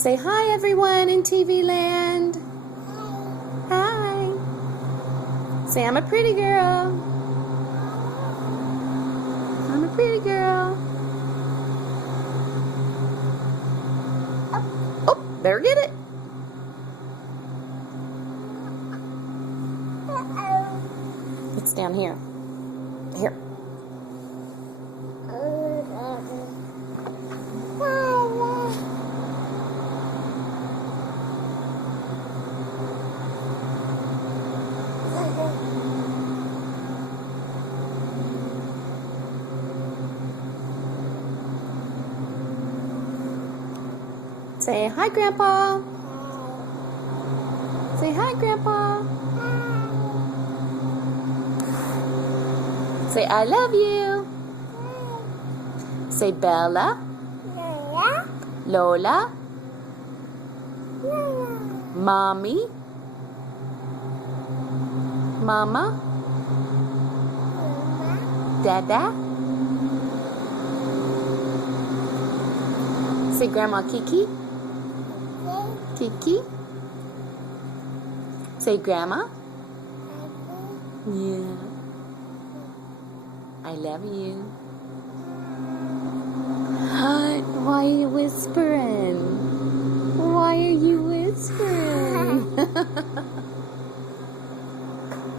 Say hi, everyone in TV land. Hi. Say, I'm a pretty girl. I'm a pretty girl. Oh, better get it. It's down here. Here. Say hi, Grandpa. Say hi, Grandpa. Say I love you. Say Bella. Lola. Mommy. Mama. Dada. Say Grandma Kiki. Kiki. Say Grandma. Yeah. I love you.